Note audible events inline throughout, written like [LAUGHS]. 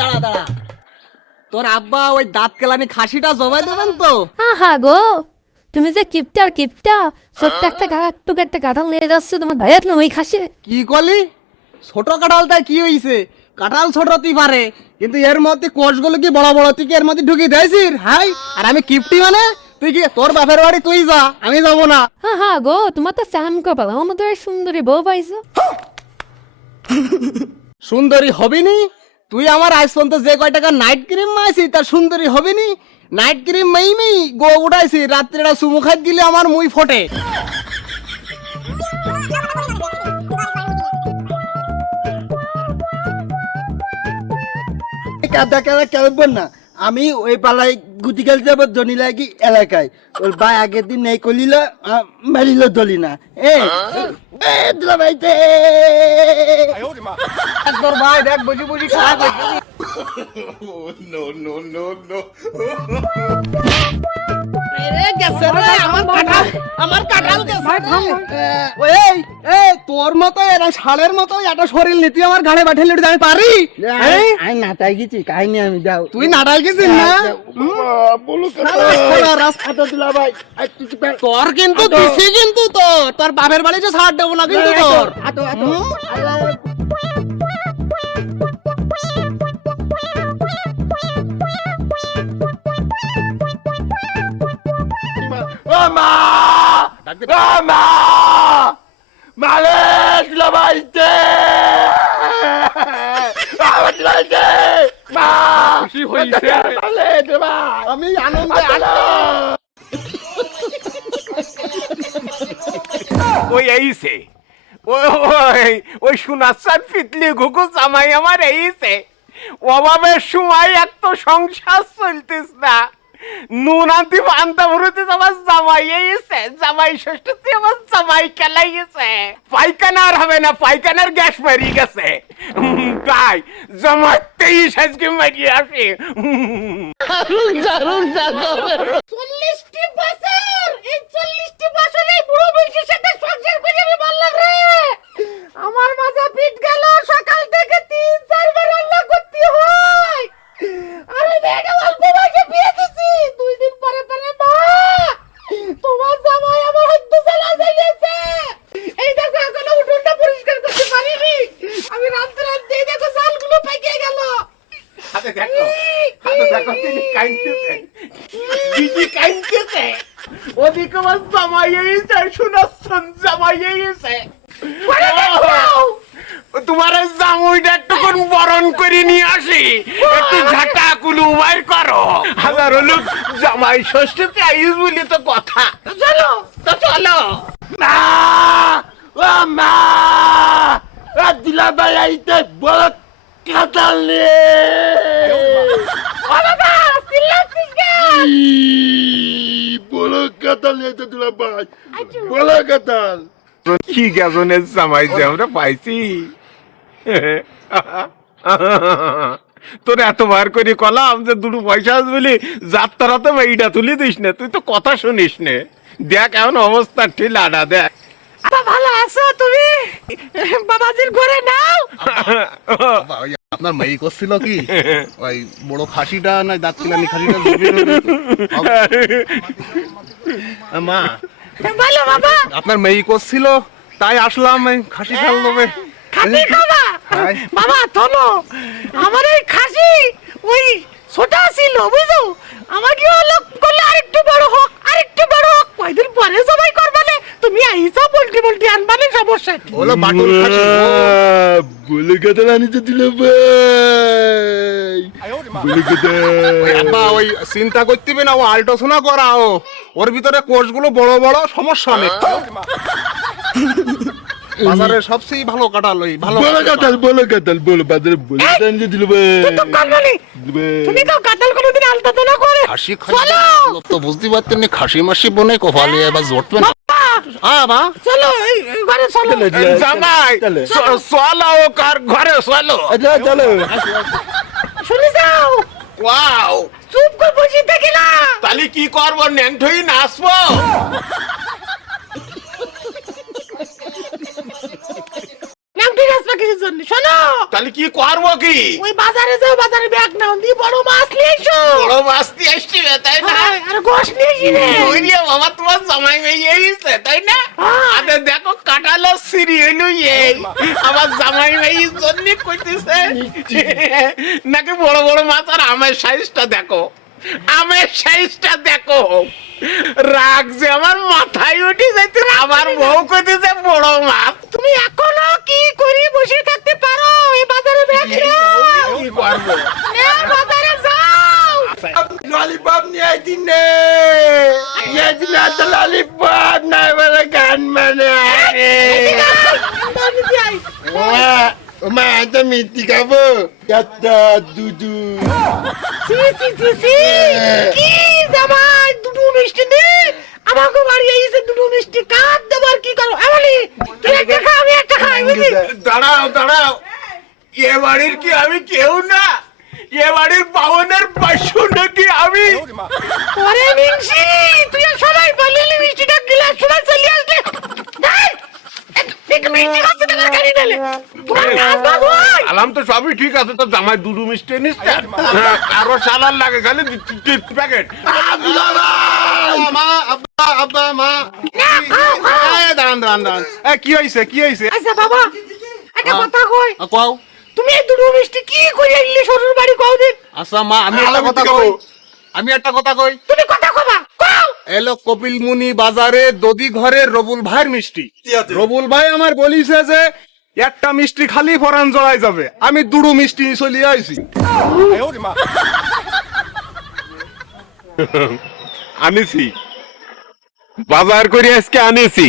দাঁড়া দাঁড়া। তোর আব্বা ওই দাঁত কেলানি খাসিটা দেবেন তো? আহা গো তুমি যে কিপটা ছোট্ট একটা একটু নিয়ে যাচ্ছে তোমার ভাইয়াত না ওই খাসি। কি করলি ছোট কাঁঠালটা কি হইছে? কাঁঠাল পারে কিন্তু এর মধ্যে কোষগুলো কি বড় বড়? তুই কি এর মধ্যে ঢুকিয়ে দিয়েছিস? হাই আর আমি কিপটি মানে? তুই কি তোর বাপের বাড়ি তুই যা আমি যাব না। আহা গো তোমার তো স্যাম কপাল আমার মতো সুন্দরী বউ পাইছো। সুন্দরী হবিনি তুই আমার আজ পর্যন্ত যে কয় টাকা নাইট ক্রিম মাইছি তার সুন্দরী হবিনি? নাইট ক্রিম মাই মাই গো উঠাইছি রাত্রিটা চুমু খাই দিলে আমার মুই ফোটে। কাদা কাদা কেমন না। আমি ওই পালাই গুটি খেলতে যাব ধনী লাগি এলাকায়। ওর ভাই আগের দিন নেই কলিল মারিল দলি না। এ দুলা ভাইতে তোর ভাই দেখ বুঝি বুঝি খারাপ গেছে রে আমার কাঁঠাল গেছে এই এই তোর মতো এরা ষাঁড়ের মতো একটা শরীর নীতি আমার ঘাড়ে বাঠে লিটে আমি পারি? এই, নাটাই গেছি কাহিনী আমি যাও। তুই নাটাই গেছিস না। তোর কিন্তু দিছি কিন্তু তোর। তোর বাপের বাড়ি যে ছাড় দেবো না কিন্তু তোর। মা! খুশি হইছে আমি আনন্দে ওই এইছে। ওই ওই ওই সোনাচার ফিতলি ঘুঘু জামাই আমার এইছে। অভাবের সময় এত সংসার চলতিস না। নুন আনতে পান্তা ভরতে আমার জামাই এইছে জামাই ষষ্ঠতে আমার জামাই খেলাইছে পায়খানা আর হবে না, পায়খানার গ্যাস মারিয়ে গেছে। তাই জমাতেই সাজকে মারিয়ে আসে। চল্লিশটি বছর, এই চল্লিশটি বছর এই বুড়ো বয়সের সাথে সংসার করে আমি বললাম রে। আমার মাজা পিট গেল, সকাল থেকে তিন চারবার রান্না করতে হয়। আরে মেয়েকে অল্প বয়সে বিয়ে দিছি দুই দিন পরে পরে মা তোমার জামাই আমার হদ্দ চালা যাইয়েছে এই দেখো এখনও উঠোনটা পরিষ্কার করতে পারিনি আমি রান্তে রান্তে এই দেখো চালগুলো পেকে গেল হাতে দেখো হাতে দেখো তিনি কাইনতেছে দিদি কাইনতেছে ওদিকে আমার জামাই এসে। শোনাচ্ছেন জামাই এসে তোমার জামুইটা একটুক্ষণ বরণ করে নিয়ে আসি। একটু ঝাঁটা কুলু বাইর করো। হাজার লোক জামাই ষষ্ঠীতে আইস বলি তো কথা। চলো তো চলো। মা! ও মা! দিলা আইতে বড় কাতাল নে ও বাবা চিল্লাচ্ছিস কেন বড় তো দিলা ভাই বড় কাতাল কি গেছনের জামাই যে আমরা পাইছি? তোর করে যে দুটো পয়সা আসবে বলি যাত্রা তো এইটা তুলি দিস না তুই তো কথা শুনিস নে দেখ এমন অবস্থা ঠিলাডা দেখ বাবা ভালো আছো তুমি? বাবাজির ঘরে নাও। বাবা, আপনার মেয়ে করছিল কি? ওই বড় খাসিটা না দাঁত কিলানি খাসিটা মা বলো বাবা। আপনার মেয়ে করছিল তাই আসলাম খাসি খাল দেবে খাসি খাবা? বাবা চলো আমার এই খাসি ওই ছোট ছিল বুঝো আমাকে হলো করলে আরেকটু বড় হোক আরেকটু বড় হোক। কয়দিন পরে সবাই করবানে তুমি আইসা পোল্ট্রি পোল্ট্রি আনবানে সমস্যা কি? হলো বাটুল খাসি। বলে কাতাল আনিতে দিল ভাই। বলে কাতাল আব্বা ওই চিন্তা করতে হবে না ও আল্ট্রাসোনা করাও। ওর ভিতরে কোষগুলো বড় বড় সমস্যা নেই। বাজারের সবচেয়ে ভালো কাটাল ওই ভালো বড় কাতাল বড় কাতাল বড় বাজারে বলে দিল ভাই। তো কালবানি তুমি তো কাতাল কোনোদিন আলতা তো না করে। খাসি চলো। খাসি তো বুঝতে পারতেন না খাসি মাসি বনে কপালে এবার জটবে না। হ্যাঁ মা। চলো ঘরে চলো। জামাই চলে। কার ঘরে চলো। চলো শুনে যাও। ওয়াও। চুপ করে বসে থাকি না তাহলে কি করব ন্যাংঠই নাচবো নাম ঠিক আছে না কিছুর জন্য। শোনো! তাহলে কি করব কি? ওই বাজারে যাও বাজারে ব্যাগ নাও। দিয়ে বড় মাছ নিয়ে এসো। বড় মাছ আসছি তাই না? হ্যাঁ, আর গোশ নিয়ে ওই রে বাবা তোমার জামাই মেয়ে এইছে তাই না? হ্যাঁ। আরে দেখো কাটালো সিরি হইল এই আমার জামাই জন্য কইতেছে নাকি বড় বড় মাছ আর আমের সাইজটা দেখো। আমের সাইজটা দেখো। রাগ যে আমার মাথায় উঠে যাইতে আমার বউ কইতেছে বড় মাছ। তুমি এখনও কি করে বসে থাকতে পারো? এই বাজারে ব্যাগ কি করব বাজারে যাও। ললিপপ নিয়ে আইতি নে। ইয়ে তো ললিপপ না এবারে গান মানে তো মিষ্টি খাব। একটা দুদু সি সি সি সি কি জামাই দুটো মিষ্টি নে? আমাকে বাড়ি এসে দুটো মিষ্টি কাট দেবার কি করো আমলি তুই একটা খা আমি একটা খাই বুঝলি দাঁড়াও দাঁড়াও এ বাড়ির কি আমি কেউ না এ বাড়ির পাওনের পাশু নাকি আমি? ওরে মিংসি তুই সবাই বলিলি মিষ্টিটা গিলাস চলে আলাম তো সবই ঠিক আছে তো জামাই দুটো মিষ্টি নিচ্ছে আরও সালার লাগে খালি প্যাকেট। মা আব্বা আব্বা মা। দাঁড়ান দাঁড়ান দাঁড়ান। কি হয়েছে কি হয়েছে আচ্ছা বাবা একটা কথা কই। কও। তুমি এই দুটো মিষ্টি কি করে এলি শ্বশুর বাড়ি কও দিন আচ্ছা মা আমি একটা কথা কই। আমি একটা কথা কই। তুমি কথা কবা কও। এলো কপিল মুনি বাজারে দদি ঘরে রবুল ভাইয়ের মিষ্টি। রবুল ভাই আমার বলিছে যে একটা মিষ্টি খালি ফরান জড়াই যাবে। আমি দুটো মিষ্টি চলে আইছি। আনেছি। বাজার করে আজকে আনেছি।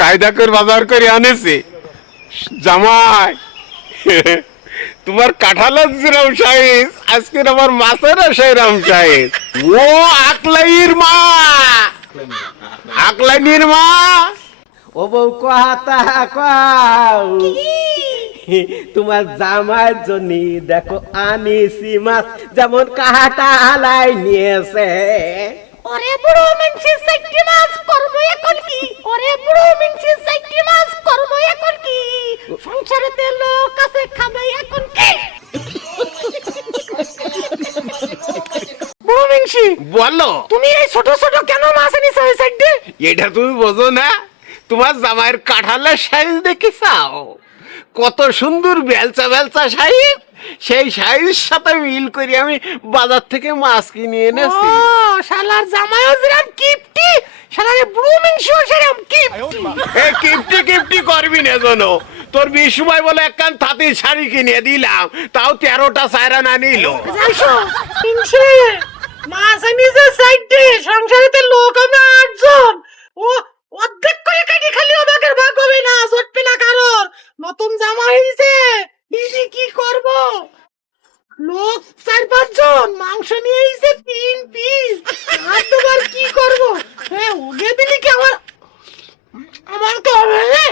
কায়দা করে বাজার করে আনেছি। জামাই, তোমার কাঁঠালের যেরম সাইজ আজকের আমার মাছের সেরম সাইজ ও আকলাইয়ের মা আকলাইনির মা। ও বউ কথা কও তোমার জামার জন্য দেখো, আনিসি মাছ যেমন কাহাটা হালাই নিয়েছে। ওরে বুড়ো মিনছি সাইটি মাছ করব এখন কি? ওরে বুড়ো মিনছি সাইটি মাছ করব এখন কি? সংসারেতে লোক আছে খাবে এখন কি? বুড়ো মিনছি বলো। তুমি এই ছোট ছোট কেন মাছ এনেছো এই সাইডে এটা তুমি বোঝো না? তোমার জামাইয়ের কাঁঠালের সাইজ দেখি চাও। কত সুন্দর বেলচা বেলচা সাইজ। সেই সাইজ সাথে মিল করে আমি বাজার থেকে মাছ কিনে এনেছি। ও শালার জামাইও যেরকম কিপটি শালার বুড়ো মিনছিও সেরকম কিপটি। এ কিপটি কিপটি করবি না জানো তোর বিশ সময় বলে একখান তাঁতি শাড়ি কিনে দিলাম তাও তেরোটা সাইরা না নিল। মাছ এনেছে সাইডে সংসারেতে লোক আমরা আটজন। ও অর্ধেক করে কাটি খালি আমাকে ভাগ হবে না কারোর নতুন জামা হয়েছে দিদি কি করব লোক চার পাঁচজন মাংস নিয়ে এসে তিন পিস আর তোমার কি করব হ্যাঁ ওগে দিলি কি আমার আমার তো হবে রে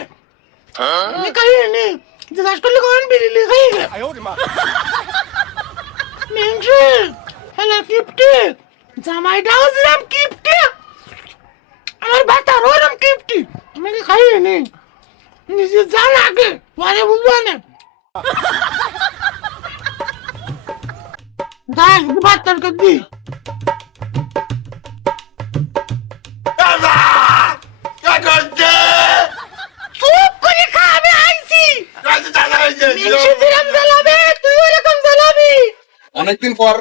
আমি খাই নি জিজ্ঞাসা করলে কখন বিড়িলি খাই মেংসে হ্যালো কিপটে জামাইটাও যেরকম কিপটে আমার বাতার ওরম কিপটি আমি খাইয়ে নি নিজে জান আগে পরে বুঝব না দেখ বাতারকে দি পর।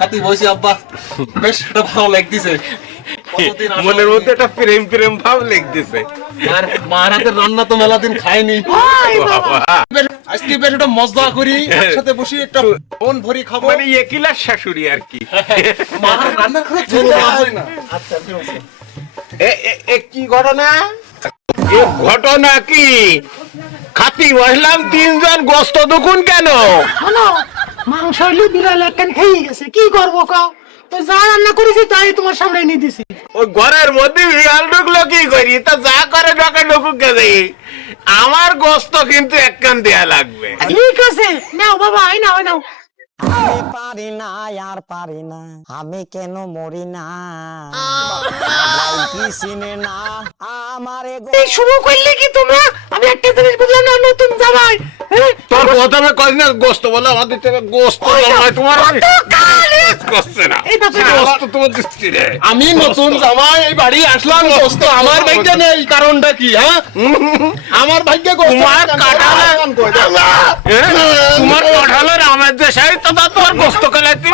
হাতি বসি আব্বা। বেশ এটা ভালো লাগতেছে। মনের মধ্যে একটা প্রেম প্রেম ভাব লেগতেছে। আর মার হাতের রান্না তো মেলা দিন খাইনি আজকে বেশ একটা মজা করি একসাথে বসি একটা মন ভরি খাব। মানে একিলার শাশুড়ি আর কি? মার রান্না করে চলে হয় না। এ- এ- এ কি ঘটনা? এ ঘটনা কি? খাতি বসলাম তিনজন গোস্ত দুকুন কেন? শোনো মাংস হইলে বিড়াল একখান খেয়ে গেছে? কি করব কাও? তো যা রান্না করেছি তাই তোমার সামনে এনে দিছি। ওই ঘরের মধ্যে বিড়াল ঢুকলো কি করি? তা যা করে ঢোকে ঢুকুক গেছে আমার গোস্ত কিন্তু একখান দেয়া লাগবে। ঠিক আছে। নাও বাবা আই নাও এই নাও। আমি পারি না আর পারি না। আমি কেন মরি না? চিনে না আমারে গো এই শুরু করলে কি তোমরা? আমি একটা জিনিস বুঝলাম না নতুন জামাই। হ্যাঁ? তোর প্রথমে কই না গোস্ত বলে আমাদের থেকে গোস্ত তোমার করছে না। রে আমি নতুন জামাই এই বাড়ি আসলাম [LAUGHS] দোস্ত। আমার ভাগ্যে নেই কারণটা কি হ্যাঁ? আমার ভাগ্যে গোস্ত তোমার কাঁঠালে কারণ তোমার কাঁঠালের আমের তুমি তো তোমার গোস্ত খেলাইতে